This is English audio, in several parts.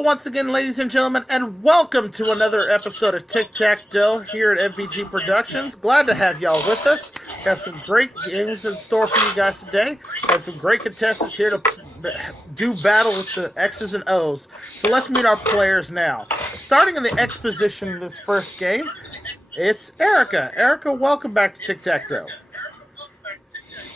Hello once again, ladies and gentlemen, and welcome to another episode of Tic-Tac-Toe here at MVG Productions. Glad to have y'all with us. Got some great games in store for you guys today, and some great contestants here to do battle with the X's and O's. So let's meet our players now. Starting in the X position in this first game, it's Erica. Erica, welcome back to Tic-Tac-Toe.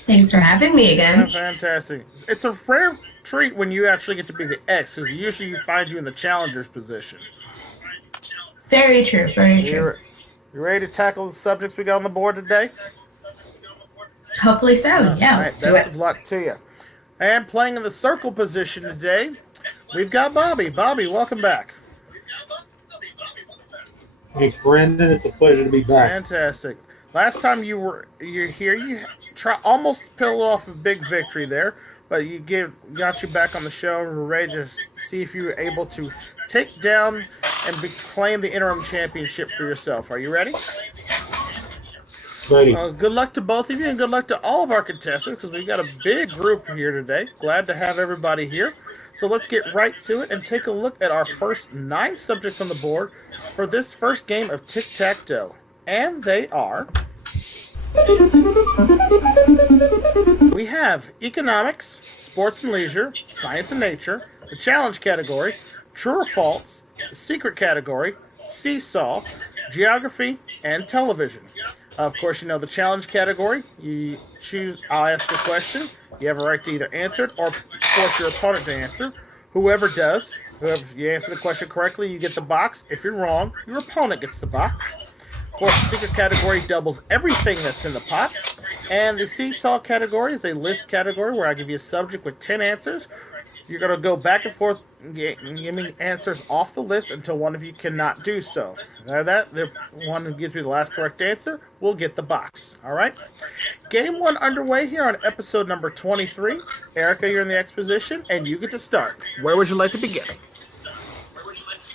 Thanks for having me again. Oh, fantastic. It's a rare treat when you actually get to be the X, because usually you find you in the challenger's position. Very true, very true. You ready to tackle the subjects we got on the board today? Hopefully so, yeah. All right, best of luck to you. And playing in the circle position today, we've got Bobby. Bobby, welcome back. Thanks, Brandon. It's a pleasure to be back. Fantastic. Last time you're here, you almost pulled off a big victory there, but got you back on the show, and we're ready to see if you were able to take down and claim the interim championship for yourself. Are you ready? Ready. Good luck to both of you, and good luck to all of our contestants, because we've got a big group here today. Glad to have everybody here. So let's get right to it and take a look at our first 9 subjects on the board for this first game of Tic-Tac-Toe. And they are... We have economics, sports and leisure, science and nature, the challenge category, true or false, the secret category, seesaw, geography, and television. Of course, you know the challenge category. You choose, I'll ask a question. You have a right to either answer it or force your opponent to answer. Whoever you answer the question correctly, you get the box. If you're wrong, your opponent gets the box. Of course, the secret category doubles everything that's in the pot. And the seesaw category is a list category where I give you a subject with 10 answers. You're going to go back and forth giving answers off the list until one of you cannot do so. The one who gives me the last correct answer will get the box. All right? Game 1 underway here on episode number 23. Erica, you're in the X position, and you get to start. Where would you like to begin?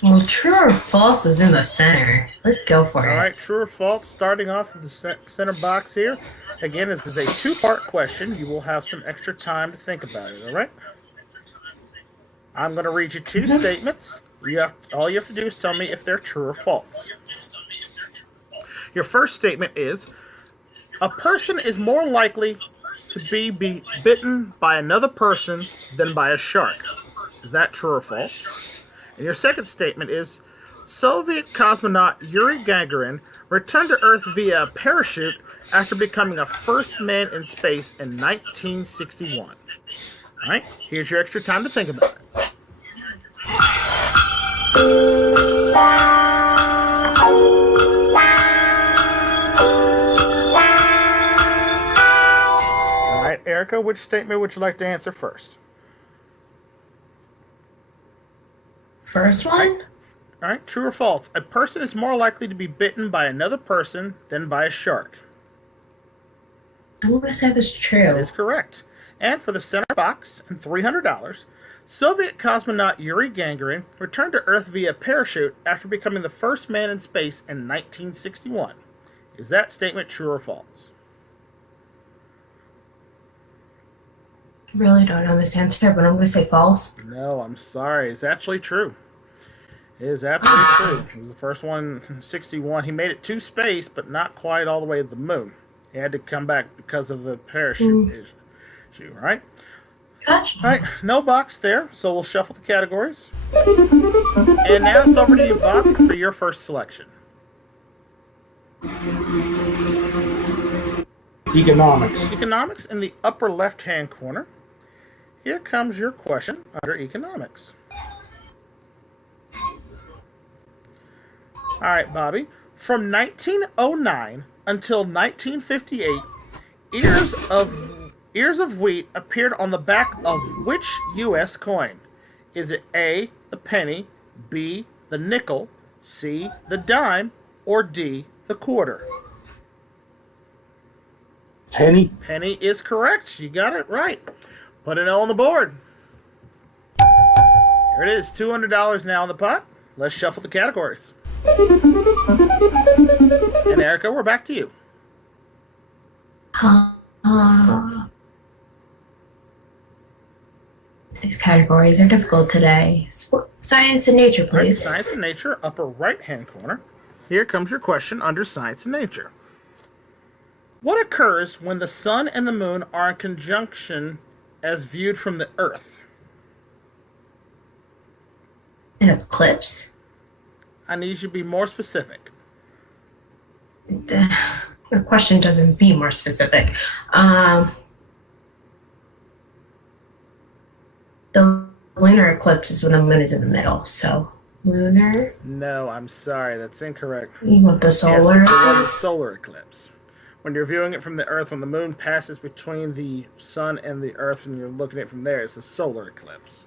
Well, true or false is in the center. Let's go for it. All right, true or false, starting off with the center box here. Again, this is a 2-part question. You will have some extra time to think about it, all right? I'm going to read you 2 statements. All you have to do is tell me if they're true or false. Your first statement is, a person is more likely to be bitten by another person than by a shark. Is that true or false? And your second statement is, Soviet cosmonaut Yuri Gagarin returned to Earth via a parachute after becoming a first man in space in 1961. All right, here's your extra time to think about it. All right, Erica, which statement would you like to answer first? First one? All right, true or false? A person is more likely to be bitten by another person than by a shark. I'm going to say this is true. That is correct. And for the center box and $300, Soviet cosmonaut Yuri Gagarin returned to Earth via parachute after becoming the first man in space in 1961. Is that statement true or false? Really don't know this answer, but I'm going to say false. No, I'm sorry. It's actually true. It is absolutely true. He was the first one in 61. He made it to space, but not quite all the way to the moon. He had to come back because of the parachute issue, right? Gotcha. All right, no box there, so we'll shuffle the categories. And now it's over to you, Bob, for your first selection. Economics. Economics in the upper left-hand corner. Here comes your question under economics. All right, Bobby. From 1909 until 1958, ears of wheat appeared on the back of which U.S. coin? Is it A, the penny, B, the nickel, C, the dime, or D, the quarter? Penny. Penny is correct. You got it right. Put it on the board. Here it is, $200 now in the pot. Let's shuffle the categories. And Erica, we're back to you. These categories are difficult today. Science and nature, All right, please. science and nature, upper right-hand corner. Here comes your question under science and nature. What occurs when the sun and the moon are in conjunction as viewed from the Earth? An eclipse? I need you to be more specific. The question doesn't be more specific. The lunar eclipse is when the moon is in the middle, so lunar? No, I'm sorry, that's incorrect. You want the Yes, solar? it was a solar eclipse. When you're viewing it from the Earth, when the moon passes between the sun and the Earth and you're looking at it from there, it's a solar eclipse.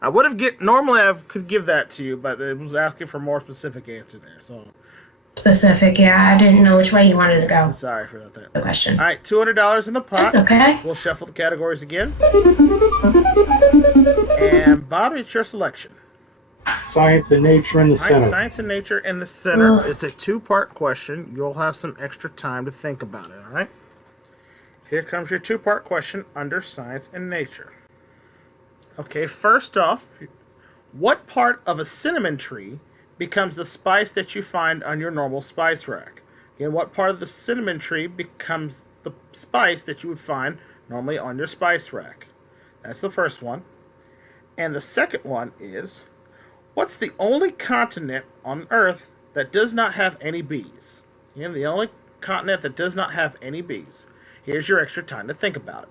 I would have normally I could give that to you, but it was asking for a more specific answer there. So Specific, yeah. I didn't know which way you wanted to go. I'm sorry for that. The question. All right, $200 in the pot. That's okay. We'll shuffle the categories again. And Bobby, it's your selection. Science and nature in the All right, center. science and nature in the center. Ugh. It's a two-part question. You'll have some extra time to think about it, all right? Here comes your two-part question under science and nature. Okay, first off, what part of a cinnamon tree becomes the spice that you find on your normal spice rack? Again, what part of the cinnamon tree becomes the spice that you would find normally on your spice rack? That's the first one. And the second one is, what's the only continent on Earth that does not have any bees? Again, the only continent that does not have any bees. Here's your extra time to think about it.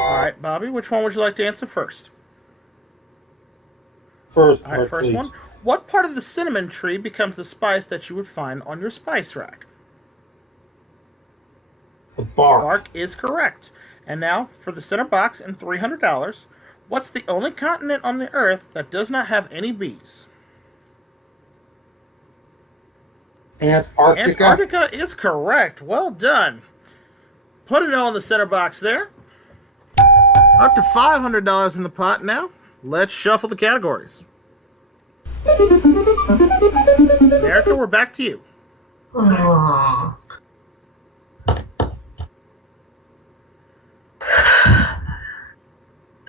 All right, Bobby, which one would you like to answer first? First All right, part, first please. one. What part of the cinnamon tree becomes the spice that you would find on your spice rack? The bark. Bark is correct. And now, for the center box and $300, what's the only continent on the Earth that does not have any bees? Antarctica. Antarctica is correct. Well done. Put it on the center box there. Up to $500 in the pot now. Let's shuffle the categories. Erica, we're back to you. Aww.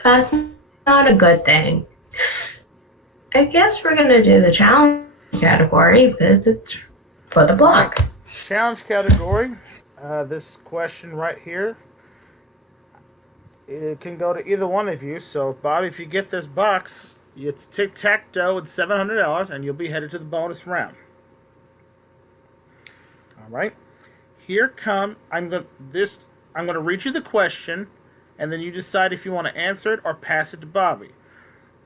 That's not a good thing. I guess we're gonna do the challenge category because it's for the block. Challenge category. This question right here, it can go to either one of you. So, Bobby, if you get this box, it's tic-tac-toe with $700, and you'll be headed to the bonus round. All right. Here come. I'm going to read you the question, and then you decide if you want to answer it or pass it to Bobby.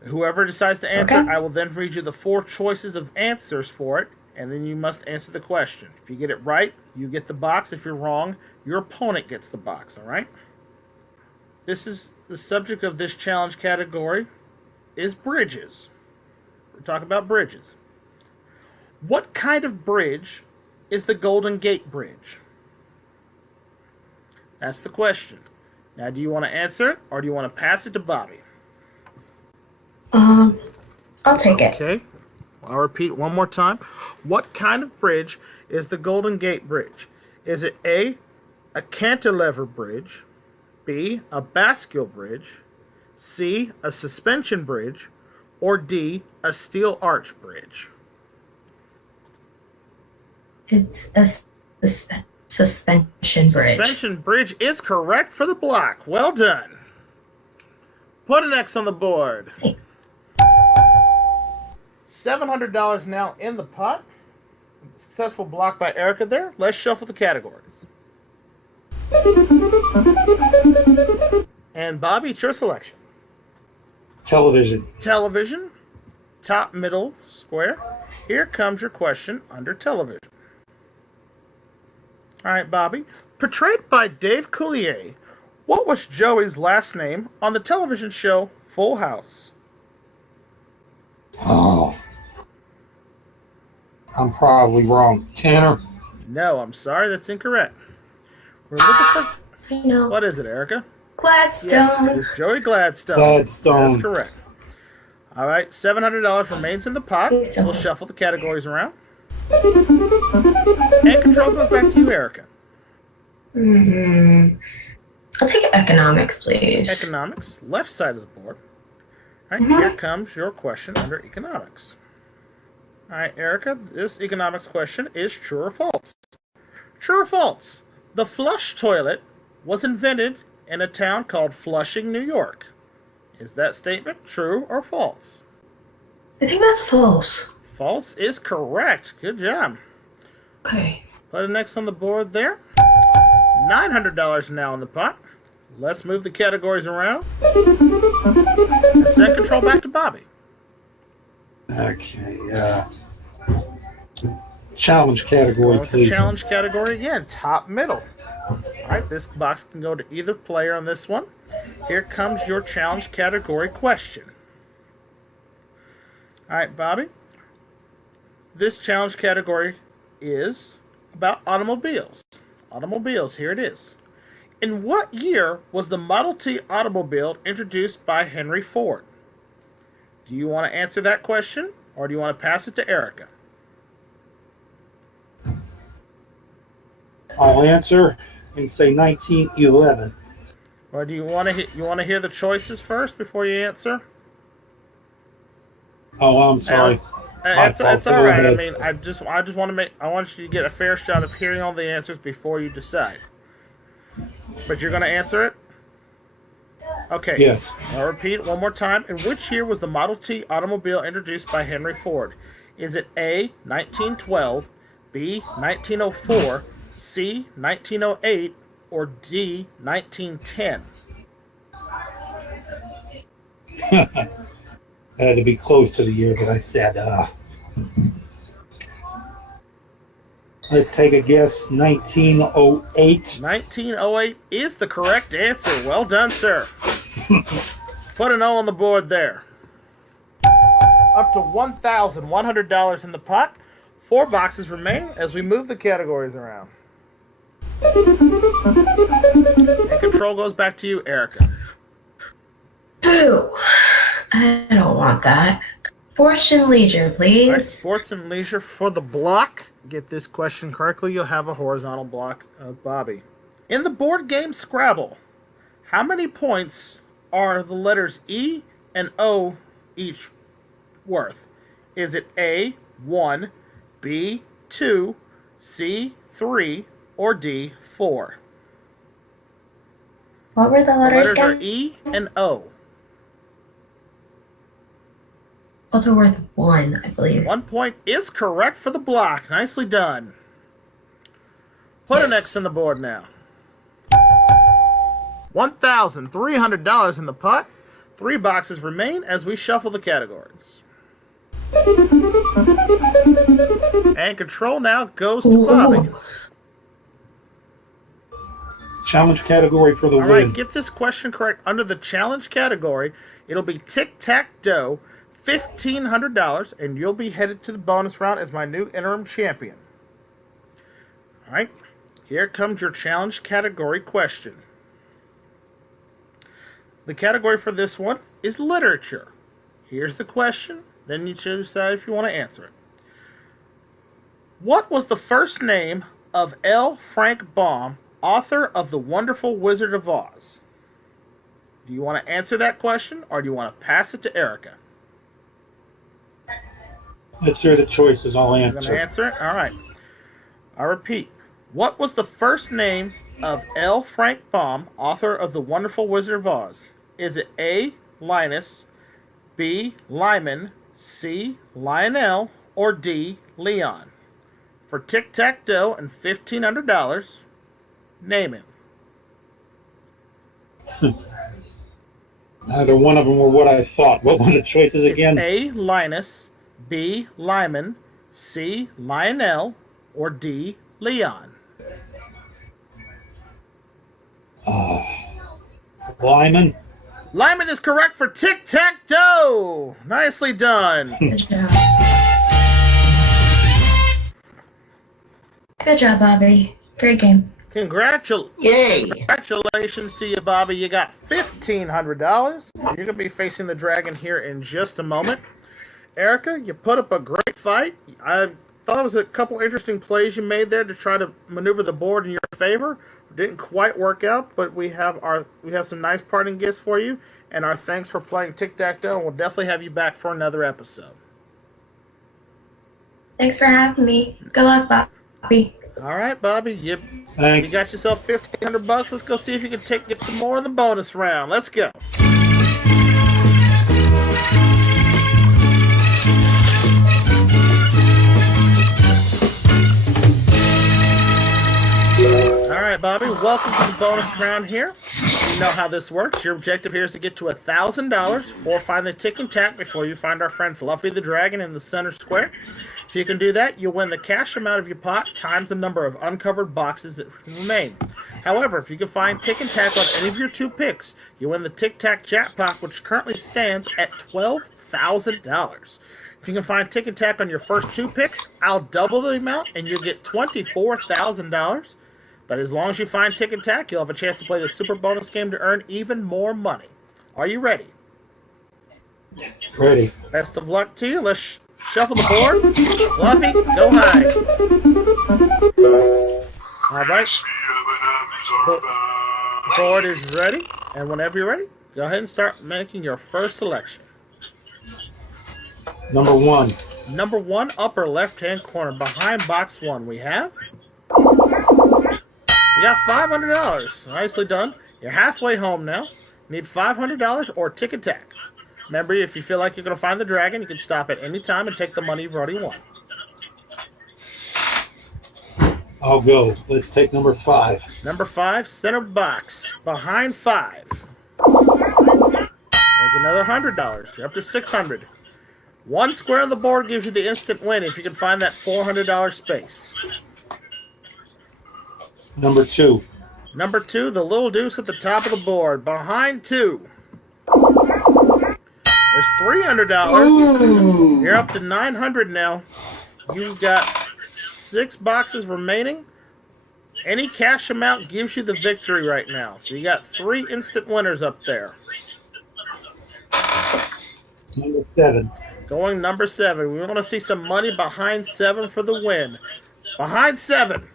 Whoever decides to answer, Okay. I will then read you the 4 choices of answers for it, and then you must answer the question. If you get it right, you get the box. If you're wrong, your opponent gets the box, all right? This is the subject of this challenge category is bridges. We're talking about bridges. What kind of bridge is the Golden Gate Bridge? That's the question. Now, do you want to answer it, or do you want to pass it to Bobby? I'll take it. Okay. I'll repeat one more time. What kind of bridge is the Golden Gate Bridge? Is it A, a cantilever bridge, B, a bascule bridge, C, a suspension bridge, or D, a steel arch bridge? It's a suspension bridge. Suspension bridge is correct for the block. Well done. Put an X on the board. Thanks. $700 now in the pot. Successful block by Erica there. Let's shuffle the categories. And Bobby, it's your selection. Television. Television, top, middle, square. Here comes your question under television. All right, Bobby. Portrayed by Dave Coulier, what was Joey's last name on the television show Full House? Oh. I'm probably wrong. Tanner. No, I'm sorry, that's incorrect. We're looking for... I know. What is it, Erica? Gladstone. Yes, it's Joey Gladstone. Gladstone. That's correct. All right, $700 remains in the pot. Thanks so We'll much. shuffle the categories around. And control goes back to you, Erica. I'll take economics, please. Economics, left side of the board. All right, here comes your question under economics. All right, Erica, this economics question is true or false? True or false? The flush toilet was invented in a town called Flushing, New York. Is that statement true or false? I think that's false. False is correct. Good job. Okay. Put it next on the board there. $900 now in the pot. Let's move the categories around. And send control back to Bobby. Okay. Challenge category, Going with the please. challenge category again, top middle. All right, this box can go to either player on this one. Here comes your challenge category question. All right, Bobby. This challenge category is about automobiles. Automobiles, here it is. In what year was the Model T automobile introduced by Henry Ford? Do you want to answer that question, or do you want to pass it to Erica? I'll answer and say 1911. Or do you want to hear the choices first before you answer? Oh, I'm sorry. That's all Go right. I ahead. mean, I just want to I want you to get a fair shot of hearing all the answers before you decide. But you're going to answer it? Okay. Yes. I'll repeat it one more time. In which year was the Model T automobile introduced by Henry Ford? Is it A, 1912, B, 1904, C, 1908, or D, 1910? I had to be close to the year that I said. Let's take a guess. 1908. 1908 is the correct answer. Well done, sir. Put an O on the board there. Up to $1,100 in the pot. 4 boxes remain as we move the categories around. And control goes back to you, Erica. Ooh, I don't want that. Sports and leisure, please. All right, sports and leisure for the block. Get this question correctly, you'll have a horizontal block of Bobby. In the board game Scrabble, how many points are the letters E and O each worth? Is it A, 1, B, 2, C, 3, or D, 4? What were the The letters letters are again? E and O. Both are worth 1, I believe. 1 point is correct for the block. Nicely done. Put Yes. an X on the board now. $1,300 in the pot. 3 boxes remain as we shuffle the categories. And control now goes to Bobby. Ooh. Challenge category for the All right, win. get this question correct. Under the challenge category, it'll be tic-tac-toe, $1,500, and you'll be headed to the bonus round as my new interim champion. All right, here comes your challenge category question. The category for this one is literature. Here's the question, then you should decide if you want to answer it. What was the first name of L. Frank Baum, author of The Wonderful Wizard of Oz? Do you want to answer that question, or do you want to pass it to Erica? Let's hear the choices. I'll You're going to answer. answer it? All right. I repeat. What was the first name of L. Frank Baum, author of The Wonderful Wizard of Oz? Is it A, Linus, B, Lyman, C, Lionel, or D, Leon? For tic-tac-toe and $1,500, name it. Neither one of them were what I thought. What were the choices again? It's A, Linus, B, Lyman, C, Lionel, or D, Leon. Lyman. Lyman is correct for tic-tac-toe. Nicely done. Good job. Good job, Bobby. Great game. Yay! Congratulations to you, Bobby. You got $1,500. You're going to be facing the dragon here in just a moment. Erica, you put up a great fight. I thought it was a couple interesting plays you made there to try to maneuver the board in your favor. Didn't quite work out, but we have some nice parting gifts for you, and our thanks for playing Tic-Tac-Toe. We'll definitely have you back for another episode. Thanks for having me. Good luck, Bobby. All right, Bobby, you Thanks. got yourself $1,500. Let's go see if you can get some more in the bonus round. Let's go. All right, Bobby, welcome to the bonus round here. You know how this works. Your objective here is to get to $1,000 or find the tic and tac before you find our friend Fluffy the Dragon in the center square. If you can do that, you'll win the cash amount of your pot times the number of uncovered boxes that remain. However, if you can find tic and tac on any of your two picks, you win the Tic Tac jackpot, which currently stands at $12,000. If you can find tic and tac on your first two picks, I'll double the amount and you'll get $24,000. But as long as you find tic and tac, you'll have a chance to play the super bonus game to earn even more money. Are you ready? Ready. Best of luck to you. Let's shuffle the board. Fluffy, go high. All right. Board is ready. And whenever you're ready, go ahead and start making your first selection. Number 1. Number 1, upper left-hand corner. Behind box 1, we have... You got $500. Nicely done. You're halfway home now. Need $500 or tic and tac. Remember, if you feel like you're going to find the dragon, you can stop at any time and take the money you've already won. I'll go. Let's take number 5. Number 5, center box. Behind 5. There's another $100. You're up to $600. One square on the board gives you the instant win if you can find that $400 space. Number 2. Number 2, the little deuce at the top of the board. Behind 2. There's $300. Ooh. You're up to $900 now. You've got 6 boxes remaining. Any cash amount gives you the victory right now. So you got 3 instant winners up there. Number 7. Going number 7. We want to see some money behind 7 for the win. Behind 7.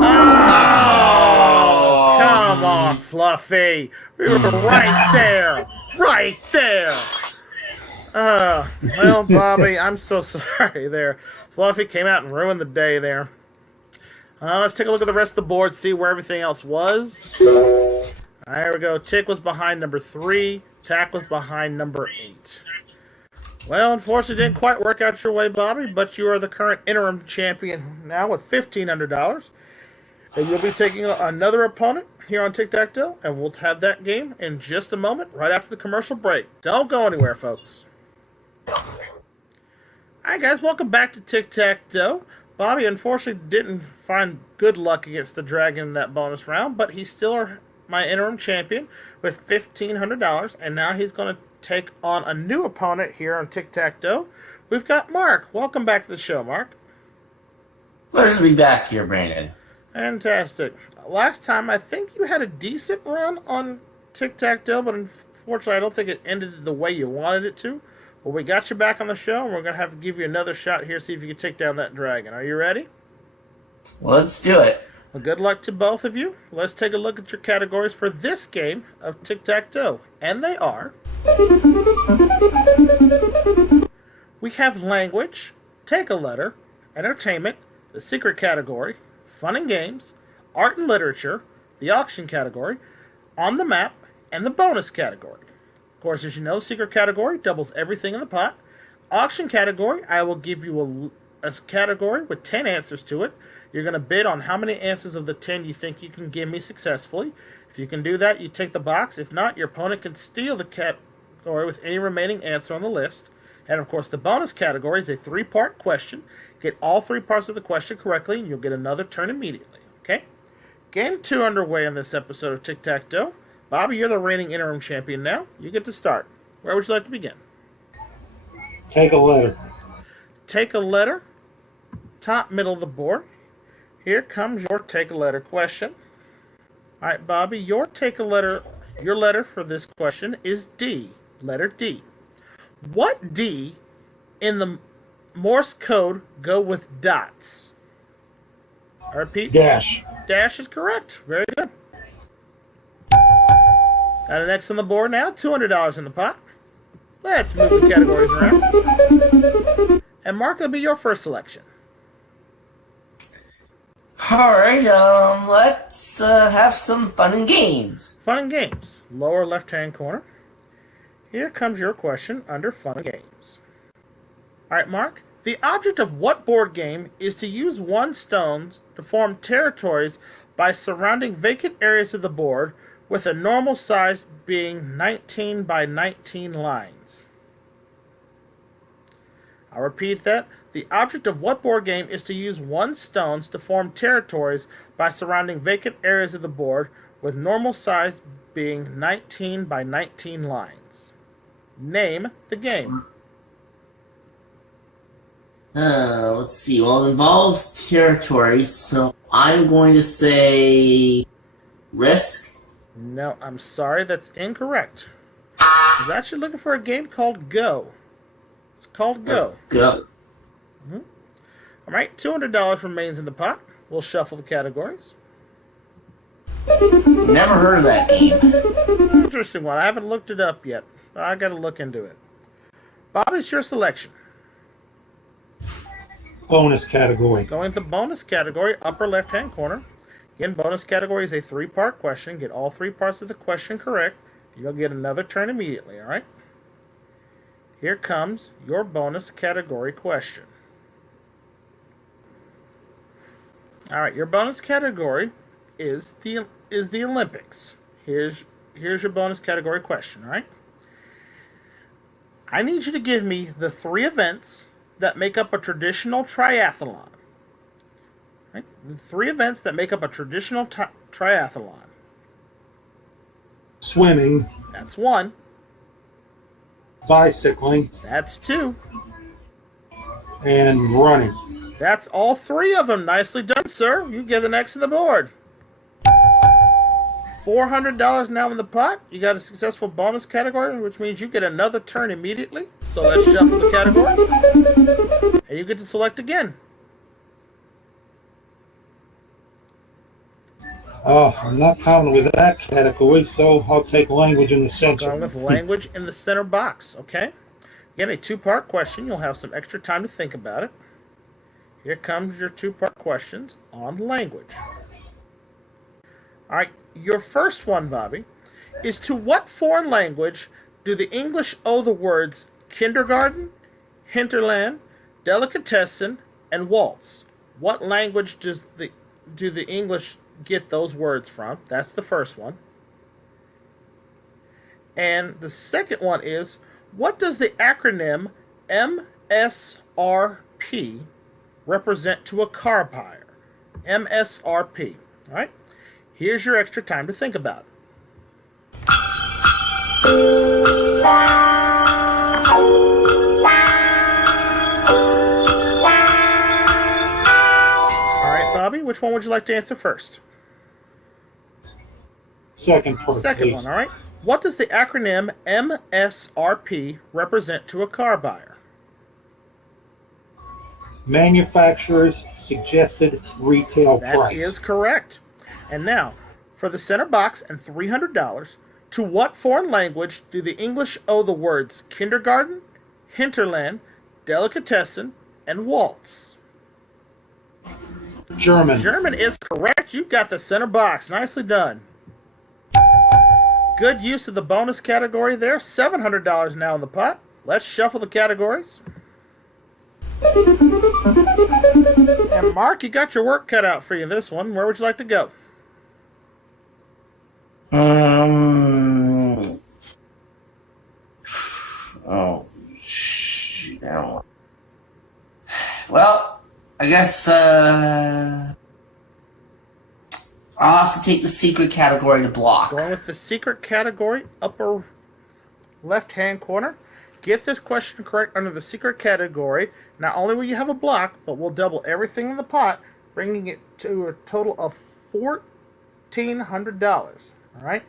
Oh, come on, Fluffy. We were right there. Right there. Well, Bobby, I'm so sorry there. Fluffy came out and ruined the day there. Let's take a look at the rest of the board, see where everything else was. There we go. Tick was behind number 3. Tack was behind number 8. Well, unfortunately, it didn't quite work out your way, Bobby, but you are the current interim champion now with $1,500. And you'll be taking another opponent here on Tic-Tac-Toe, and we'll have that game in just a moment, right after the commercial break. Don't go anywhere, folks. Alright, guys, welcome back to Tic-Tac-Toe. Bobby, unfortunately, didn't find good luck against the dragon in that bonus round, but he's still my interim champion with $1,500, and now he's going to take on a new opponent here on Tic-Tac-Toe. We've got Mark. Welcome back to the show, Mark. Pleasure to be back here, Brandon. Fantastic. Last time, I think you had a decent run on Tic-Tac-Toe, but unfortunately, I don't think it ended the way you wanted it to. Well, we got you back on the show, and we're going to have to give you another shot here, see if you can take down that dragon. Are you ready? Well, let's do it. Well, good luck to both of you. Let's take a look at your categories for this game of Tic-Tac-Toe. And they are... We have language, take a letter, entertainment, the secret category, fun and games, art and literature, the auction category, on the map, and the bonus category. Of course, as you know, secret category doubles everything in the pot. Auction category, I will give you a category with 10 answers to it. You're going to bid on how many answers of the 10 you think you can give me successfully. If you can do that, you take the box. If not, your opponent can steal the category with any remaining answer on the list. And of course, the bonus category is a 3-part question. Get all 3 parts of the question correctly, and you'll get another turn immediately. Okay? Game 2 underway in this episode of Tic-Tac-Toe. Bobby, you're the reigning interim champion now. You get to start. Where would you like to begin? Take a letter. Take a letter. Top, middle of the board. Here comes your take a letter question. All right, Bobby, your letter for this question is D. Letter D. What D in the Morse code go with dots? I repeat. Dash. Dash is correct. Very good. Got an X on the board now. $200 in the pot. Let's move the categories around. And Mark, will be your first selection. Alright, let's have some fun and games. Fun and games. Lower left-hand corner. Here comes your question under fun and games. All right, Mark. The object of what board game is to use one stone to form territories by surrounding vacant areas of the board with a normal size being 19 by 19 lines? I'll repeat that. The object of what board game is to use one stones to form territories by surrounding vacant areas of the board with normal size being 19 by 19 lines? Name the game. Let's see. Well, it involves territories, so I'm going to say Risk. No, I'm sorry, that's incorrect. I was actually looking for a game called Go. It's called Go. Go. All right, $200 remains in the pot. We'll shuffle the categories. Never heard of that game. Interesting one. I haven't looked it up yet. I got to look into it. Bob, it's your selection. Bonus category. Going to the bonus category, upper left-hand corner. Again, bonus category is a three-part question. Get all three parts of the question correct. You'll get another turn immediately, all right? Here comes your bonus category question. All right, your bonus category is the Olympics. Here's your bonus category question, all right? I need you to give me the three events that make up a traditional triathlon. Right? The three events that make up a traditional triathlon. Swimming. That's one. Bicycling. That's two. And running. That's all three of them. Nicely done, sir. You get the next on the board. $400 now in the pot. You got a successful bonus category, which means you get another turn immediately. So let's shuffle the categories. And you get to select again. Oh, I'm not counting with that category, so I'll take language in the center. Going with language in the center box, okay? Again, a two-part question. You'll have some extra time to think about it. Here comes your two-part questions on language. All right, your first one, Bobby, is to what foreign language do the English owe the words kindergarten, hinterland, delicatessen, and waltz? What language do the English get those words from? That's the first one. And the second one is, what does the acronym MSRP represent to a car buyer? MSRP. All right? Here's your extra time to think about it. All right, Bobby, which one would you like to answer first? Second part, Second please. one, all right. What does the acronym MSRP represent to a car buyer? Manufacturer's suggested retail That price. is correct. And now, for the center box and $300, to what foreign language do the English owe the words kindergarten, hinterland, delicatessen, and waltz? German. German is correct. You got the center box. Nicely done. Good use of the bonus category there. $700 now in the pot. Let's shuffle the categories. And Mark, you got your work cut out for you this one. Where would you like to go? Oh, shoot. I don't know. Well, I guess, I'll have to take the secret category to block. Going with the secret category, upper left-hand corner. Get this question correct under the secret category. Not only will you have a block, but we'll double everything in the pot, bringing it to a total of $1,400. All right?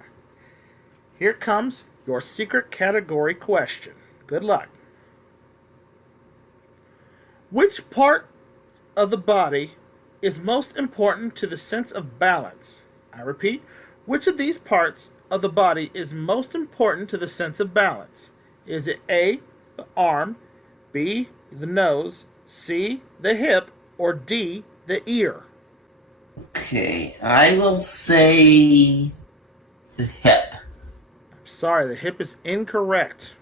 Here comes your secret category question. Good luck. Which part of the body is most important to the sense of balance? I repeat, which of these parts of the body is most important to the sense of balance? Is it A, the arm, B, the nose, C, the hip, or D, the ear? Okay, I will say the hip. I'm sorry, the hip is incorrect.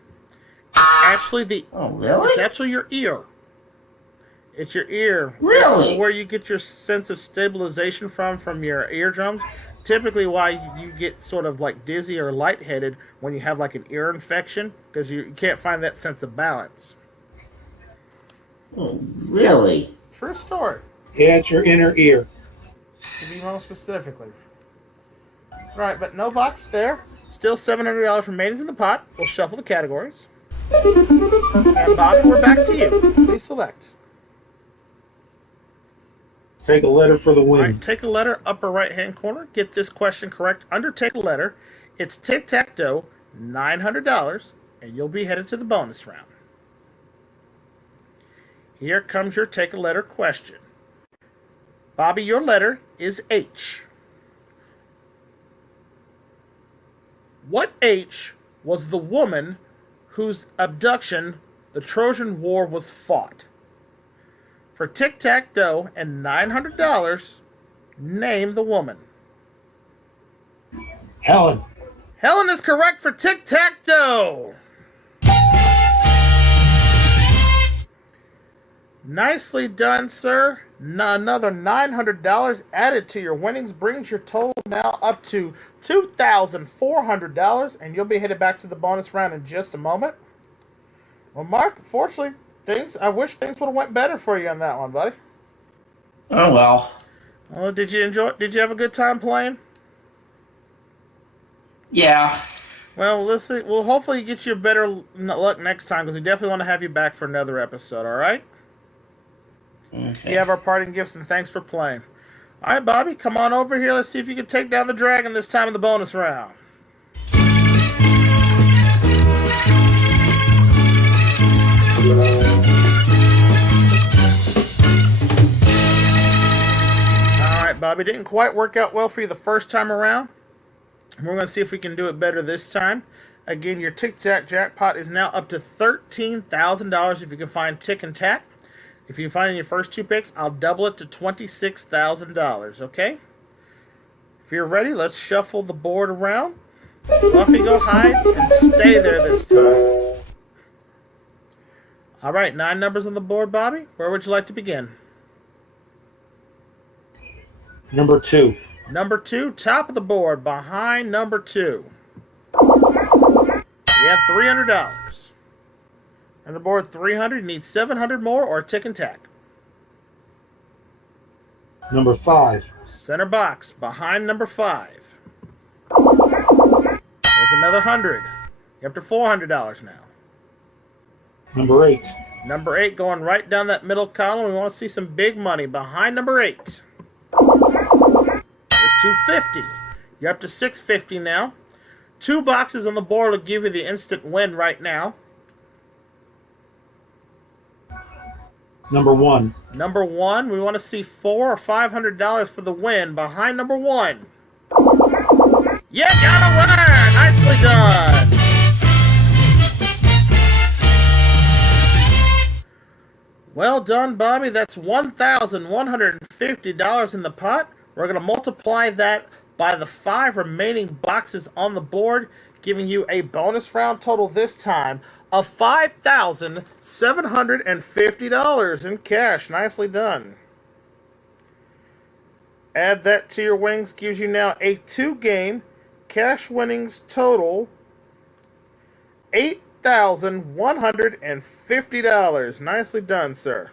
It's actually Oh, really? It's actually your ear. It's your ear. Really? Where you get your sense of stabilization from your eardrums. Typically why you get sort of like dizzy or lightheaded when you have like an ear infection, because you can't find that sense of balance. Oh, really? True story, Yeah, it's your inner ear. to be more specifically. Right, but no box there. Still $700 remaining in the pot. We'll shuffle the categories. And Bobby, we're back to you. Please select. Take a letter for the win. All right, take a letter, upper right-hand corner. Get this question correct. Under take a letter, it's tic-tac-toe, $900, and you'll be headed to the bonus round. Here comes your take a letter question. Bobby, your letter is H. What H was the woman whose abduction the Trojan War was fought? For tic-tac-toe and $900, name the woman. Helen. Helen is correct for tic-tac-toe. Nicely done, sir. Another $900 added to your winnings brings your total now up to $2,400, and you'll be headed back to the bonus round in just a moment. Well, Mark, fortunately, I wish things would have went better for you on that one, buddy. Oh, well. Well, did you have a good time playing? Yeah. Well, let's see. Well, hopefully you get you better luck next time, because we definitely want to have you back for another episode, all right? Okay. You have our parting gifts, and thanks for playing. All right, Bobby, come on over here. Let's see if you can take down the dragon this time in the bonus round. All right, Bobby, didn't quite work out well for you the first time around. We're going to see if we can do it better this time. Again, your Tic-Tac jackpot is now up to $13,000 if you can find Tick and Tack. If you can find in your first two picks, I'll double it to $26,000, okay? If you're ready, let's shuffle the board around. Fluffy, go hide and stay there this time. All right, 9 numbers on the board, Bobby. Where would you like to begin? Number 2. Number 2, top of the board, behind number 2. You have $300. On the board, 300. You need 700 more or Tick and Tack. Number 5. Center box, behind number 5. There's another 100. You're up to $400 now. Number 8. Number 8 going right down that middle column. We want to see some big money behind number 8. There's 250. You're up to 650 now. 2 boxes on the board will give you the instant win right now. Number 1. Number 1, we want to see $400 or $500 for the win behind number 1. You got a winner! Nicely done! Well done, Bobby. That's $1,150 in the pot. We're going to multiply that by the 5 remaining boxes on the board, giving you a bonus round total this time of $5,750 in cash. Nicely done. Add that to your winnings, gives you now a 2-game cash winnings total $8,150. Nicely done, sir.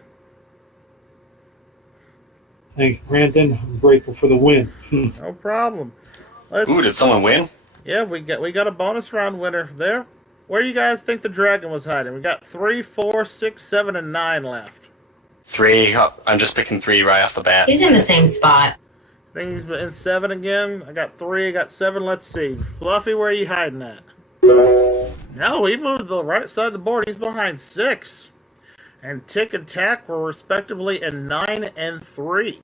Thank you, Brandon. I'm grateful for the win. No problem. Ooh, did someone win? Yeah, we got a bonus round winner there. Where do you guys think the dragon was hiding? We got 3, 4, 6, 7, and 9 left. 3. I'm just picking 3 right off the bat. He's in the same spot. I think he's in 7 again. I got 3, I got 7. Let's see. Fluffy, where are you hiding at? No, he moved to the right side of the board. He's behind 6. And Tick and Tack were respectively in 9 and 3.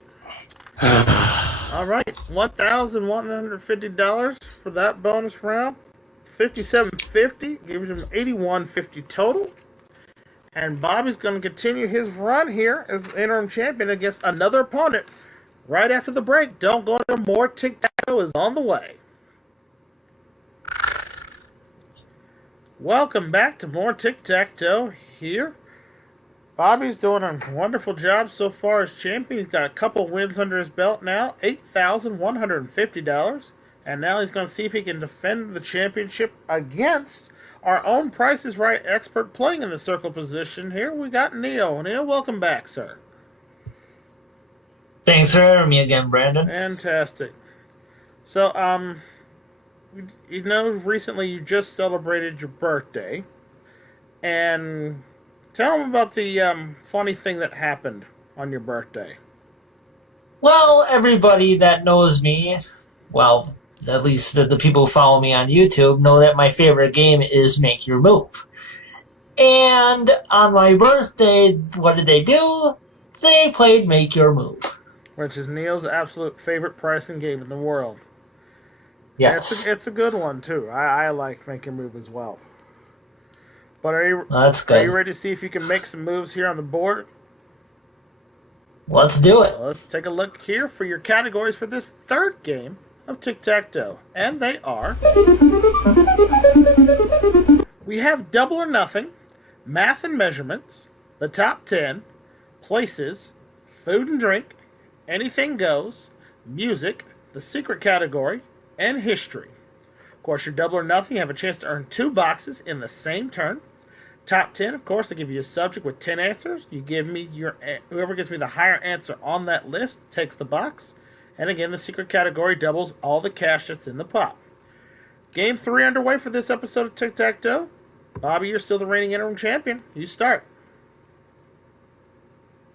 All right, $1,150 for that bonus round. $57.50 gives him $81.50 total. And Bobby's going to continue his run here as the interim champion against another opponent right after the break. Don't go to more Tic-Tac-Toe is on the way. Welcome back to more Tic-Tac-Toe here. Bobby's doing a wonderful job so far as champion. He's got a couple wins under his belt now, $8,150. And now he's going to see if he can defend the championship against our own Price is Right expert playing in the circle position here. We got Neil. Neil, welcome back, sir. Thanks for having me again, Brandon. Fantastic. So, you know, recently you just celebrated your birthday. And tell them about the funny thing that happened on your birthday. Well, everybody that knows me, well, at least the people who follow me on YouTube, know that my favorite game is Make Your Move. And on my birthday, what did they do? They played Make Your Move. Which is Neil's absolute favorite pricing game in the world. Yes. It's a good one, too. I like Make Your Move as well. But That's good. Are you ready to see if you can make some moves here on the board? Let's do it. Let's take a look here for your categories for this third game of Tic-Tac-Toe. And they are... We have Double or Nothing, Math and Measurements, the Top 10, Places, Food and Drink, Anything Goes, Music, the Secret category, and History. Of course, your Double or Nothing, you have a chance to earn 2 boxes in the same turn. Top 10, of course, I give you a subject with 10 answers. You give me whoever gives me the higher answer on that list takes the box. And again, the secret category doubles all the cash that's in the pot. Game 3 underway for this episode of Tic-Tac-Toe. Bobby, you're still the reigning interim champion. You start.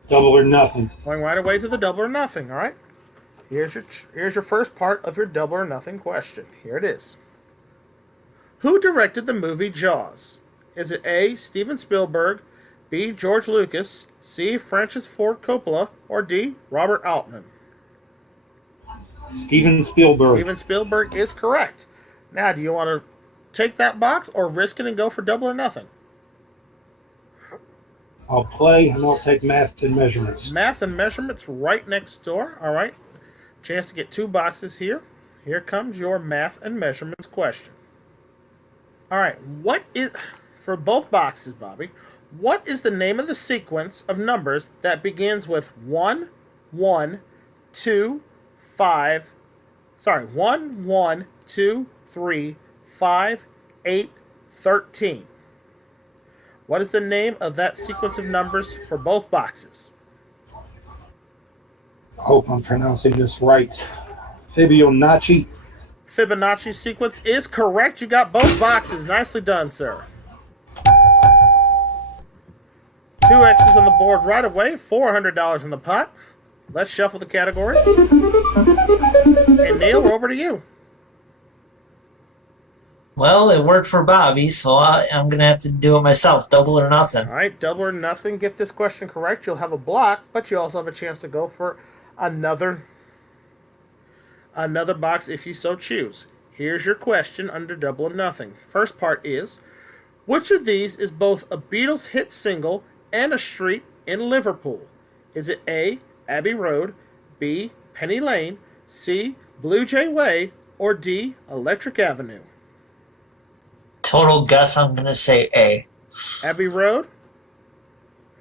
Double or Nothing. Going right away to the Double or Nothing, all right? Here's your first part of your Double or Nothing question. Here it is. Who directed the movie Jaws? Is it A, Steven Spielberg, B, George Lucas, C, Francis Ford Coppola, or D, Robert Altman? Steven Spielberg. Steven Spielberg is correct. Now, do you want to take that box or risk it and go for Double or Nothing? I'll play and I'll take Math and Measurements. Math and Measurements right next door. All right. Chance to get 2 boxes here. Here comes your Math and Measurements question. All right. What is, for both boxes, Bobby, what is the name of the sequence of numbers that begins with 1, 1, 2, 5, 1, 2, 3, 5, 8, 13? What is the name of that sequence of numbers for both boxes? I hope I'm pronouncing this right. Fibonacci. Fibonacci sequence is correct. You got both boxes. Nicely done, sir. 2 X's on the board right away. $400 in the pot. Let's shuffle the categories. And Neil, we're over to you. Well, it worked for Bobby, so I'm going to have to do it myself. Double or Nothing. All right, Double or Nothing. Get this question correct. You'll have a block, but you also have a chance to go for another box if you so choose. Here's your question under Double or Nothing. First part is, which of these is both a Beatles hit single and a street in Liverpool? Is it A, Abbey Road, B, Penny Lane, C, Blue Jay Way, or D, Electric Avenue? Total guess, I'm going to say A. Abbey Road?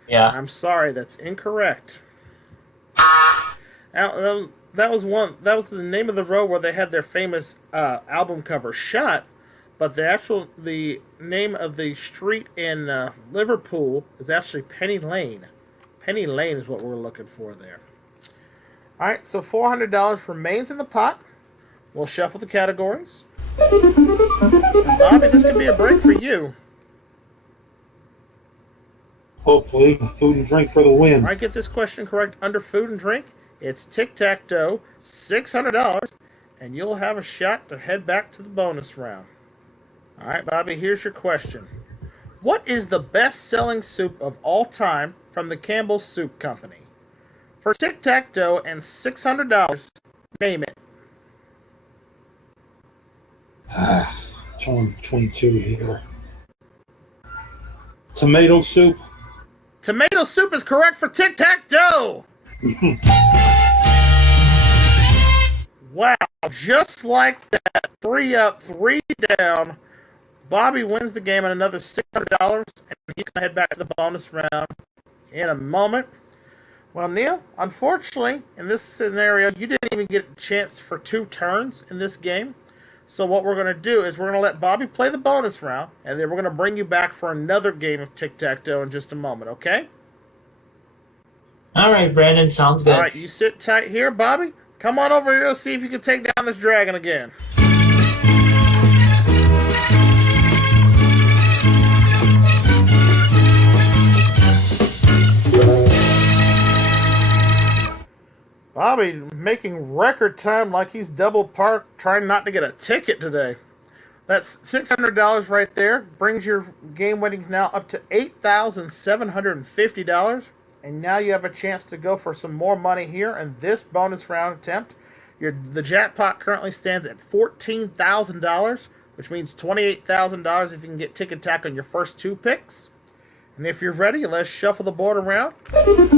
Yeah. I'm sorry, that's incorrect. Now, that was the name of the road where they had their famous album cover shot, but the name of the street in Liverpool is actually Penny Lane. Penny Lane is what we're looking for there. All right, so $400 remains in the pot. We'll shuffle the categories. And Bobby, this could be a break for you. Hopefully, food and drink for the win. All right, get this question correct under food and drink. It's tic-tac-toe, $600, and you'll have a shot to head back to the bonus round. All right, Bobby, here's your question. What is the best-selling soup of all time from the Campbell's Soup Company? For tic-tac-toe and $600, name it. Turn 22 here. Tomato soup. Tomato soup is correct for tic-tac-toe. Wow, just like that, 3 up, 3 down. Bobby wins the game at another $600, and he's going to head back to the bonus round in a moment. Well, Neil, unfortunately, in this scenario, you didn't even get a chance for 2 turns in this game. So what we're going to do is we're going to let Bobby play the bonus round, and then we're going to bring you back for another game of tic-tac-toe in just a moment, okay? All right, Brandon, sounds good. All right, you sit tight here, Bobby. Come on over here, let's see if you can take down this dragon again. Bobby making record time like he's double parked, trying not to get a ticket today. That's $600 right there. Brings your game winnings now up to $8,750. And now you have a chance to go for some more money here in this bonus round attempt. The jackpot currently stands at $14,000, which means $28,000 if you can get tick-and-tack on your first 2 picks. And if you're ready, let's shuffle the board around. And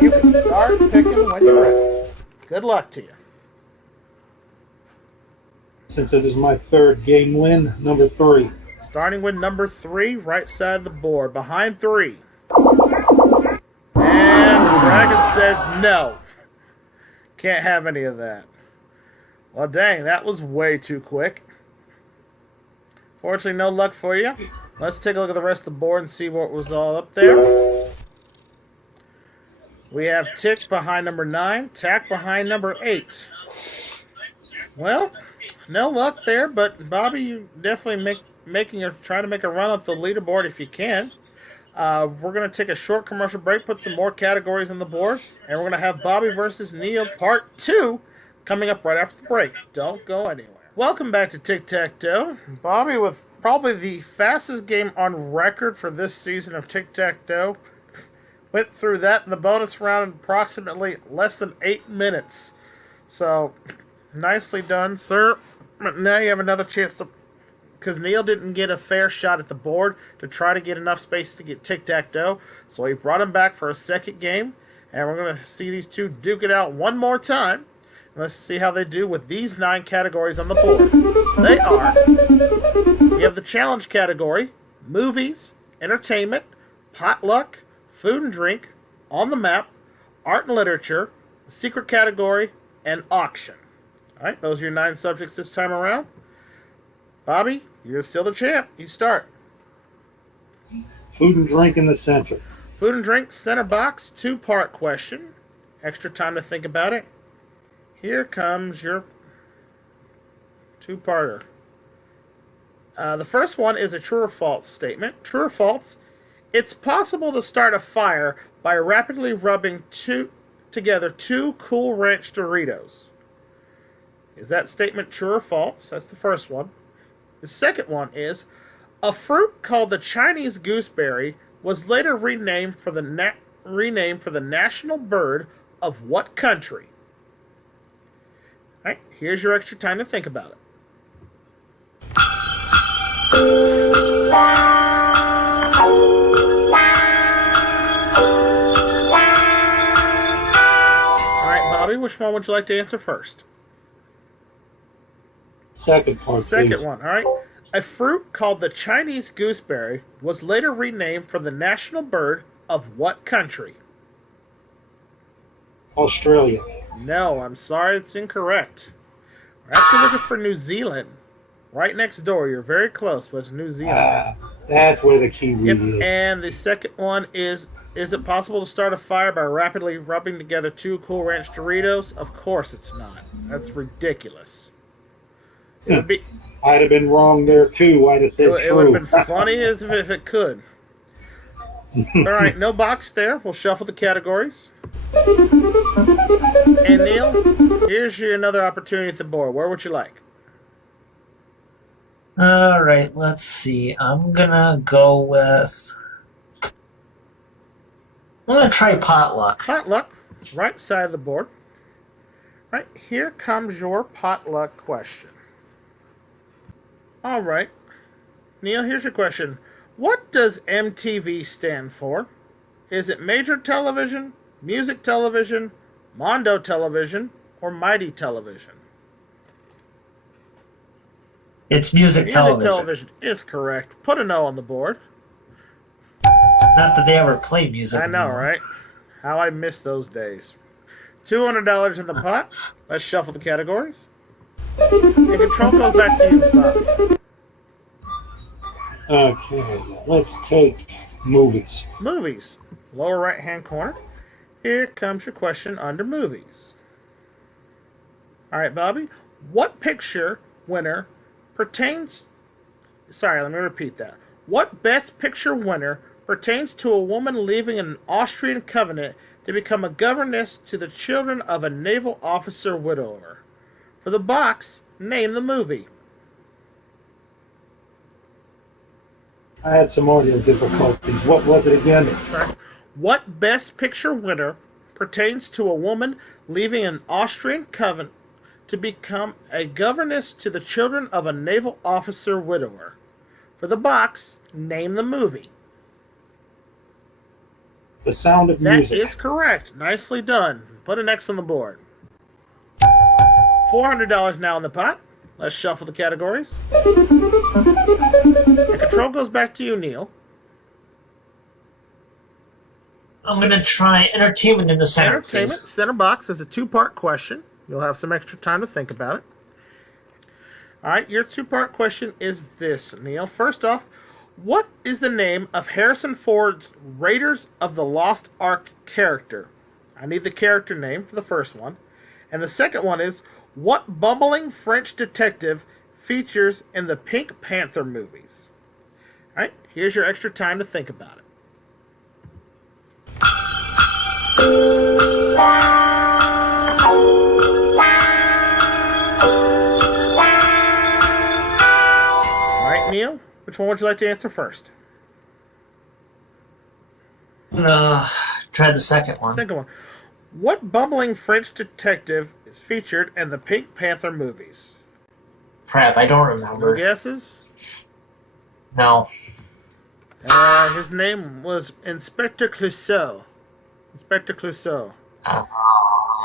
you can start picking when you're ready. Good luck to you. Since this is my 3rd game win, number 3. Starting with number 3, right side of the board. Behind 3. And Dragon says no. Can't have any of that. Well, dang, that was way too quick. Fortunately, no luck for you. Let's take a look at the rest of the board and see what was all up there. We have Tick behind number 9, Tack behind number 8. Well, no luck there, but Bobby, you definitely try to make a run up the leaderboard if you can. We're going to take a short commercial break, put some more categories on the board, and we're going to have Bobby versus Neil Part 2 coming up right after the break. Don't go anywhere. Welcome back to Tic-Tac-Toe. Bobby with probably the fastest game on record for this season of Tic-Tac-Toe. Went through that in the bonus round in approximately less than 8 minutes. So, nicely done, sir. But now you have another chance to... Because Neil didn't get a fair shot at the board to try to get enough space to get Tic-Tac-Toe. So he brought him back for a second game. And we're going to see these two duke it out one more time. Let's see how they do with these 9 categories on the board. They are... We have the challenge category, movies, entertainment, potluck, food and drink, on the map, art and literature, the secret category, and auction. All right, those are your 9 subjects this time around. Bobby, you're still the champ. You start. Food and drink in the center. Food and drink, center box, 2-part question. Extra time to think about it. Here comes your 2-parter. The first one is a true or false statement. True or false? It's possible to start a fire by rapidly rubbing together 2 Cool Ranch Doritos. Is that statement true or false? That's the first one. The second one is, a fruit called the Chinese gooseberry was later renamed for the national bird of what country? All right, here's your extra time to think about it. Alright, Bobby, which one would you like to answer first? Second part, Second please. one, alright. A fruit called the Chinese gooseberry was later renamed for the national bird of what country? Australia. No, I'm sorry, it's incorrect. We're actually looking for New Zealand. Right next door. You're very close, but it's New Zealand. That's where the kiwi is. And the second one is it possible to start a fire by rapidly rubbing together 2 Cool Ranch Doritos? Of course it's not. That's ridiculous. It would be... I'd have been wrong there, too. I'd have said true. It would have been funny as if it could. All right, no box there. We'll shuffle the categories. And Neil, here's your another opportunity at the board. Where would you like? All right, let's see. I'm gonna go with. I'm gonna try potluck. Potluck, right side of the board. Right, here comes your potluck question. All right, Neil, here's your question. What does MTV stand for? Is it Major Television, Music Television, Mondo Television, or Mighty Television? It's music television. Music Television is correct. Put an O on the board. Not that they ever play music. I know, anymore. right? How I miss those days. $200 in the pot. Let's shuffle the categories. And control goes back to you, Bob. Okay, let's take movies. Movies. Lower right-hand corner. Here comes your question under movies. All right, Bobby. What picture winner pertains... Sorry, let me repeat that. What Best Picture winner pertains to a woman leaving an Austrian covenant to become a governess to the children of a naval officer widower? For the box, name the movie. I had some audio difficulties. What was it again? Sorry. What Best Picture winner pertains to a woman leaving an Austrian covenant to become a governess to the children of a naval officer widower? For the box, name the movie. The Sound of That Music. is correct. Nicely done. Put an X on the board. $400 now in the pot. Let's shuffle the categories. And control goes back to you, Neil. I'm gonna try entertainment in the center, Entertainment, please. center box is a two-part question. You'll have some extra time to think about it. All right, your two-part question is this, Neil. First off, what is the name of Harrison Ford's Raiders of the Lost Ark character? I need the character name for the first one. And the second one is, what bumbling French detective features in the Pink Panther movies? All right, here's your extra time to think about it. All right, Neil, which one would you like to answer first? I'm gonna try the second one. Second one. What bumbling French detective is featured in the Pink Panther movies? Crap, I don't No remember. guesses? No. His name was Inspector Clouseau. Inspector Clouseau.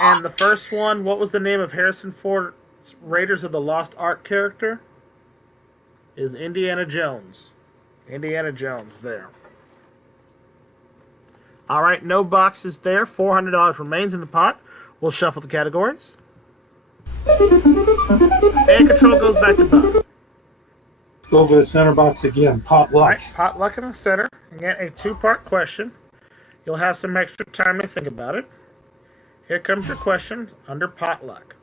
And the first one, what was the name of Harrison Ford's Raiders of the Lost Ark character? Is Indiana Jones. Indiana Jones there. All right, no boxes there. $400 remains in the pot. We'll shuffle the categories. And control goes back to Bob. Go over the center box again. All Potluck. right, potluck in the center. Again, a two-part question. You'll have some extra time to think about it. Here comes your question under potluck.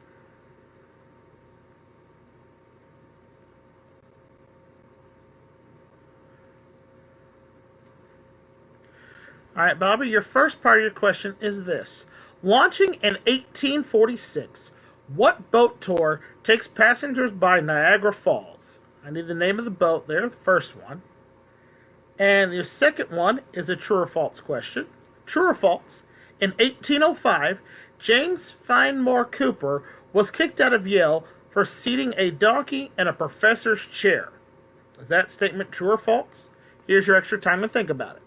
All right, Bobby, your first part of your question is this. Launching in 1846, what boat tour takes passengers by Niagara Falls? I need the name of the boat there, the first one. And your second one is a true or false question. True or false? In 1805, James Fenimore Cooper was kicked out of Yale for seating a donkey in a professor's chair. Is that statement true or false? Here's your extra time to think about it.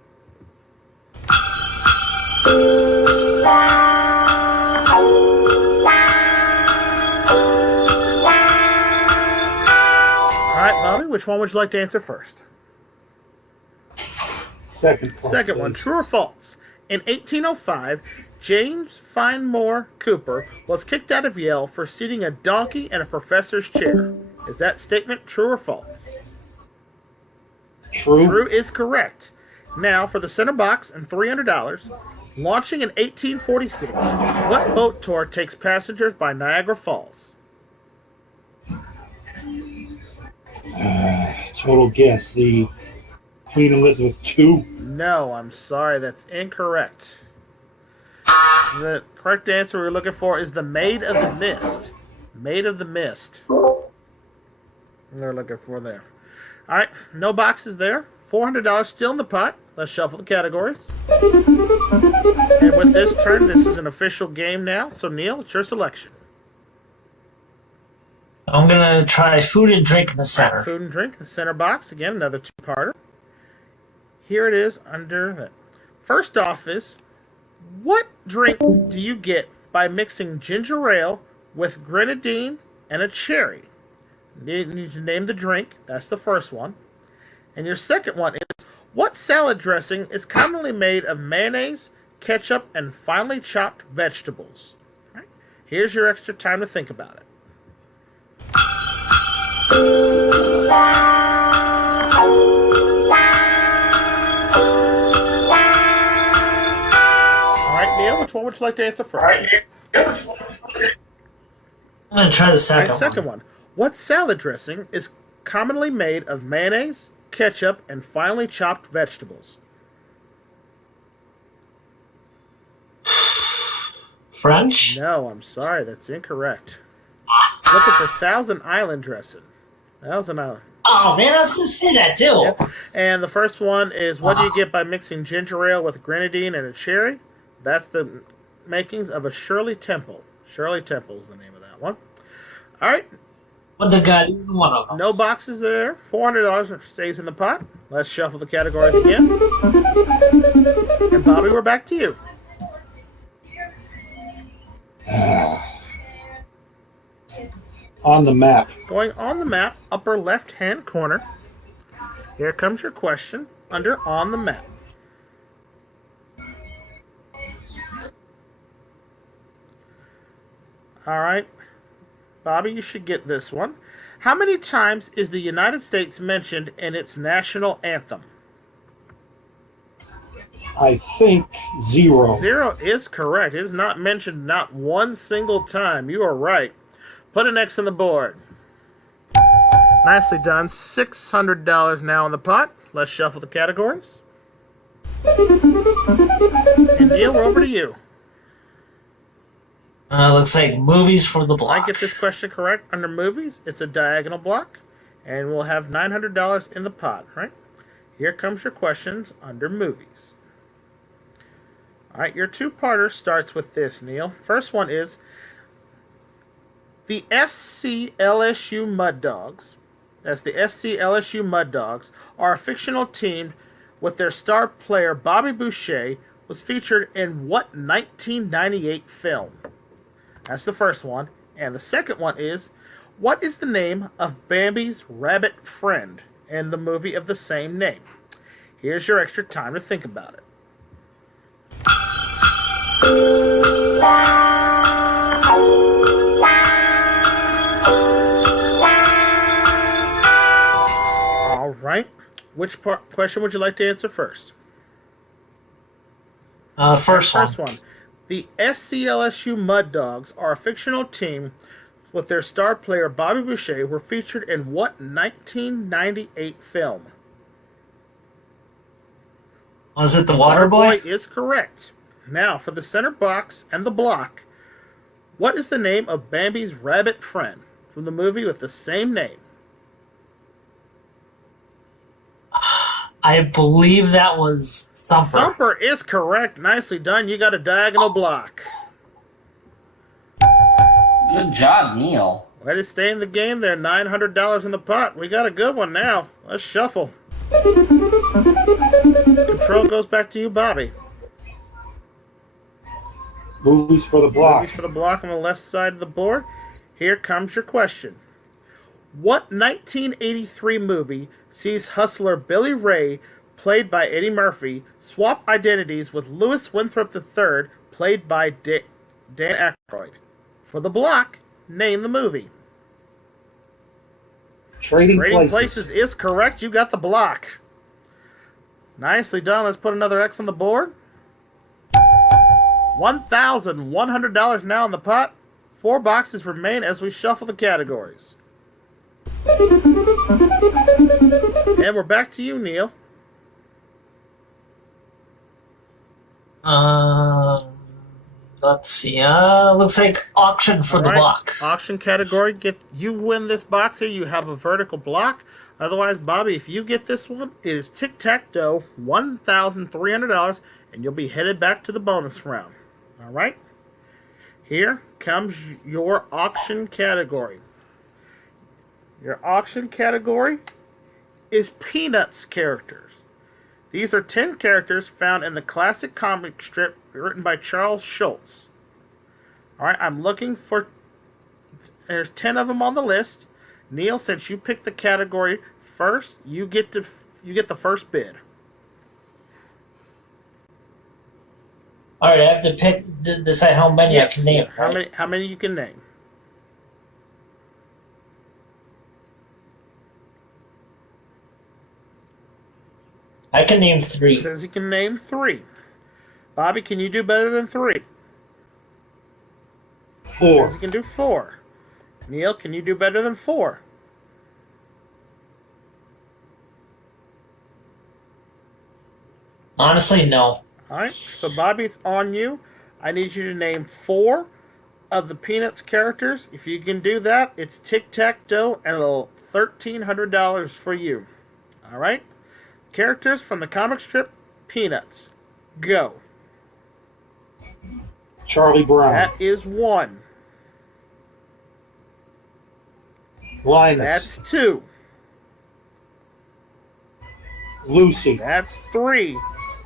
Alright, Bobby, which one would you like to answer first? Second part, Second one, please. true or false? In 1805, James Fenimore Cooper was kicked out of Yale for seating a donkey in a professor's chair. Is that statement true or false? True. True is correct. Now, for the center box and $300, launching in 1846, what boat tour takes passengers by Niagara Falls? Total guess. The Queen Elizabeth II. No, I'm sorry, that's incorrect. The correct answer we're looking for is the Maid of the Mist. Maid of the Mist. They're looking for there. All right, no boxes there. $400 still in the pot. Let's shuffle the categories. And with this turn, this is an official game now. So, Neil, it's your selection. I'm going to try food and drink in the center. Food and drink, the center box. Again, another two-parter. Here it is under that. First off is, what drink do you get by mixing ginger ale with grenadine and a cherry? You need to name the drink. That's the first one. And your second one is, what salad dressing is commonly made of mayonnaise, ketchup, and finely chopped vegetables? All right. Here's your extra time to think about it. All right, Neil, which one would you like to answer first? I'm going to try the second one. What salad dressing is commonly made of mayonnaise, ketchup, and finely chopped vegetables? French? No, I'm sorry, that's incorrect. Looking for Thousand Island dressing. Thousand Island. Oh, man, I was going to say that, too. Yep. And the first one is, what do you get by mixing ginger ale with grenadine and a cherry? That's the makings of a Shirley Temple. Shirley Temple is the name of that one. All right. What the guy? One of them. No boxes there. $400 stays in the pot. Let's shuffle the categories again. And Bobby, we're back to you. On the map. Going on the map, upper left-hand corner. Here comes your question under on the map. All right. Bobby, you should get this one. How many times is the United States mentioned in its national anthem? I think 0. 0 is correct. It is not mentioned not one single time. You are right. Put an X on the board. Nicely done. $600 now in the pot. Let's shuffle the categories. And Neil, we're over to you. Looks like movies for the block. I get this question correct. Under movies, it's a diagonal block. And we'll have $900 in the pot, right? Here comes your questions under movies. All right, your two-parter starts with this, Neil. First one is, the SCLSU Mud Dogs, that's the SCLSU Mud Dogs, are a fictional team with their star player Bobby Boucher was featured in what 1998 film? That's the first one. And the second one is, what is the name of Bambi's rabbit friend in the movie of the same name? Here's your extra time to think about it. All right. Which question would you like to answer first? First one. The SCLSU Mud Dogs are a fictional team with their star player Bobby Boucher were featured in what 1998 film? Was it The Waterboy? Is correct. Now, for the center box and the block, what is the name of Bambi's rabbit friend from the movie with the same name? I believe that was Thumper. Thumper is correct. Nicely done. You got a diagonal block. Good job, Neil. Way to stay in the game there. $900 in the pot. We got a good one now. Let's shuffle. Control goes back to you, Bobby. Movies for the block. Movies for the block on the left side of the board. Here comes your question. What 1983 movie sees hustler Billy Ray, played by Eddie Murphy, swap identities with Louis Winthrop III, played by Dan Aykroyd? For the block, name the movie. Trading Places is correct. You got the block. Nicely done. Let's put another X on the board. $1,100 now in the pot. 4 boxes remain as we shuffle the categories. And we're back to you, Neil. Let's see. Looks like auction for the All right. block. Auction category. You win this box here. You have a vertical block. Otherwise, Bobby, if you get this one, it is tic-tac-toe, $1,300, and you'll be headed back to the bonus round. All right? Here comes your auction category. Your auction category is Peanuts characters. These are 10 characters found in the classic comic strip written by Charles Schulz. All right, I'm looking for... There's 10 of them on the list. Neil, since you picked the category first, you get the first bid. All right, I have to decide how many I can name. Right? How many you can name? I can name 3. Says he can name 3. Bobby, can you do better than 3? 4. Says he can do 4. Neil, can you do better than 4? Honestly, no. All right, so Bobby, it's on you. I need you to name 4 of the Peanuts characters. If you can do that, it's tic-tac-toe and it'll $1,300 for you. All right? Characters from the comic strip Peanuts. Go. Charlie Brown. That is 1. Linus. That's 2. Lucy. That's 3.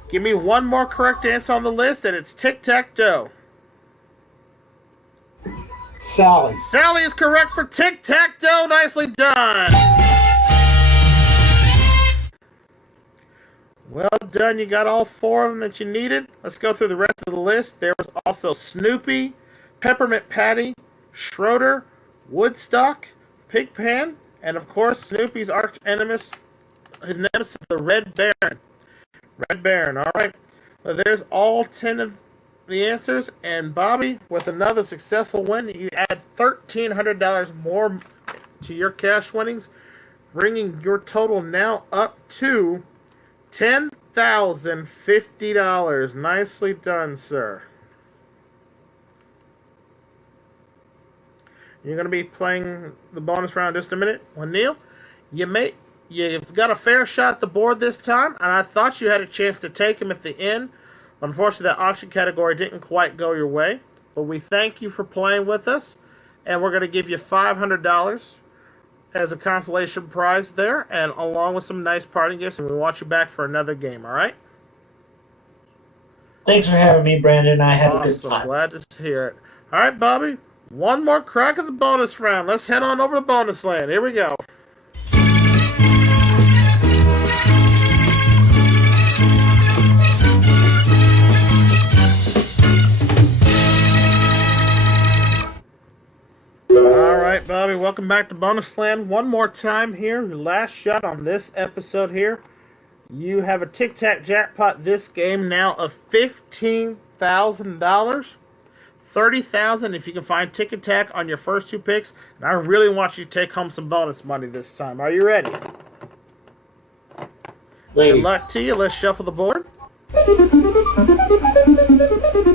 Give me one more correct answer on the list, and it's tic-tac-toe. Sally. Sally is correct for tic-tac-toe. Nicely done. Well done. You got all 4 of them that you needed. Let's go through the rest of the list. There was also Snoopy, Peppermint Patty, Schroeder, Woodstock, Pigpen, and of course Snoopy's arch nemesis, his nemesis, the Red Baron. Red Baron, all right. Well, there's all 10 of the answers, and Bobby, with another successful win, you add $1,300 more to your cash winnings, bringing your total now up to $10,050. Nicely done, sir. You're going to be playing the bonus round in just a minute. Well, Neil, you've got a fair shot at the board this time, and I thought you had a chance to take him at the end. Unfortunately, that auction category didn't quite go your way, but we thank you for playing with us, and we're going to give you $500 as a consolation prize there, and along with some nice parting gifts, and we want you back for another game, all right? Thanks for having me, Brandon. I had a good Awesome. time. Glad to hear it. All right, Bobby, one more crack at the bonus round. Let's head on over to bonus land. Here we go. Alright, Bobby, welcome back to Bonus Land. One more time here, your last shot on this episode here. You have a tic-tac jackpot this game now of $15,000. $30,000 if you can find tic-tac on your first 2 picks. And I really want you to take home some bonus money this time. Are you ready? Good luck to you. Let's shuffle the board.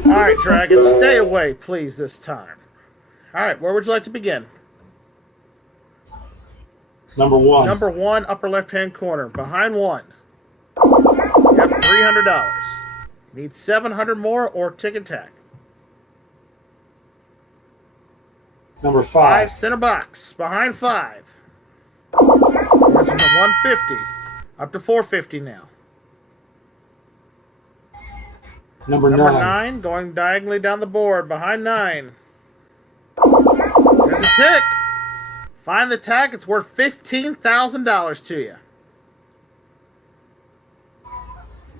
Alright, Dragon, stay away, please, this time. Alright, where would you like to begin? Number 1. Number 1, upper left-hand corner. Behind 1. You have $300. You need 700 more or tic-tac. Number 5, 5. center box. Behind 5. That's from 150 up to 450 now. Number 9, going diagonally down the board. Behind 9. There's a tick. Find the tag. It's worth $15,000 to you.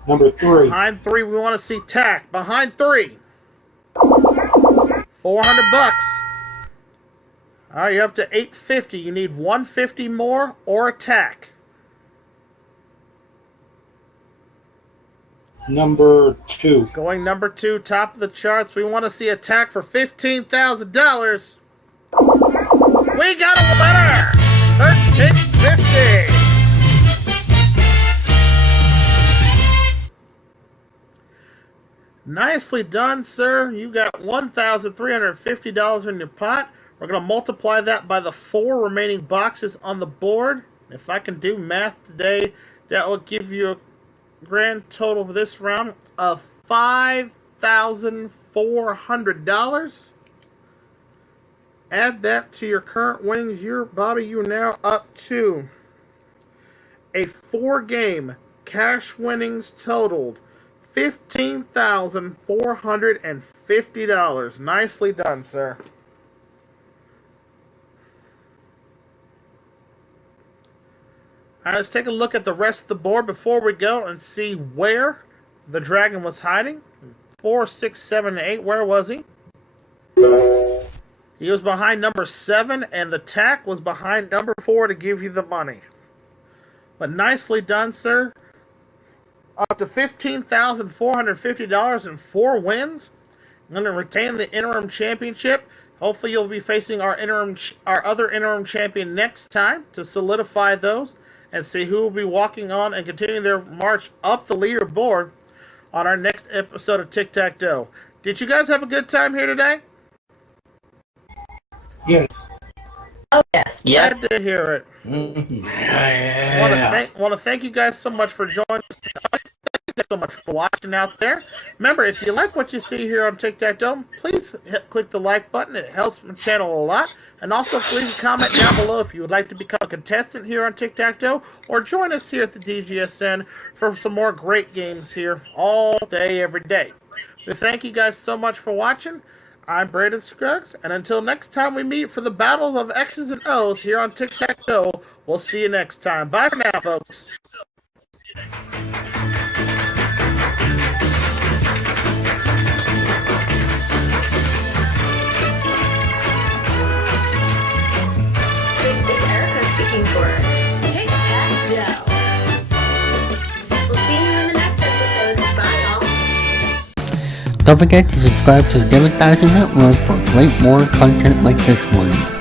Number 3. Behind 3, we want to see tack. Behind 3. $400. All right, you're up to $850. You need $150 more or a tack. Number 2. Going number 2, top of the charts. We want to see a tack for $15,000. We got a winner! $1350. Nicely done, sir. You got $1,350 in your pot. We're going to multiply that by the 4 remaining boxes on the board. If I can do math today, that will give you a grand total for this round of $5,400. Add that to your current winnings. Bobby, you are now up to a 4-game cash winnings totaled $15,450. Nicely done, sir. All right, let's take a look at the rest of the board before we go and see where the dragon was hiding. 4, 6, 7, 8. Where was he? He was behind number 7, and the tack was behind number 4 to give you the money. But nicely done, sir. Up to $15,450 in 4 wins. I'm going to retain the interim championship. Hopefully you'll be facing our other interim champion next time to solidify those and see who will be walking on and continuing their march up the leaderboard on our next episode of Tic-Tac-Toe. Did you guys have a good time here today? Yes. Oh, yes. Yeah. Glad to hear it. Want to thank you guys so much for joining us. Thank you guys so much for watching out there. Remember, if you like what you see here on Tic-Tac-Toe, please click the like button. It helps my channel a lot. And also, please comment down below if you would like to become a contestant here on Tic-Tac-Toe or join us here at the DGSN for some more great games here all day, every day. We thank you guys so much for watching. I'm Braden Scruggs, and until next time we meet for the battle of X's and O's here on Tic-Tac-Toe, we'll see you next time. Bye for now, folks. This is Erica speaking for Tic-Tac-Toe. We'll see you in the next episode. Bye, y'all. Don't forget to subscribe to the David3000 Network for great more content like this one.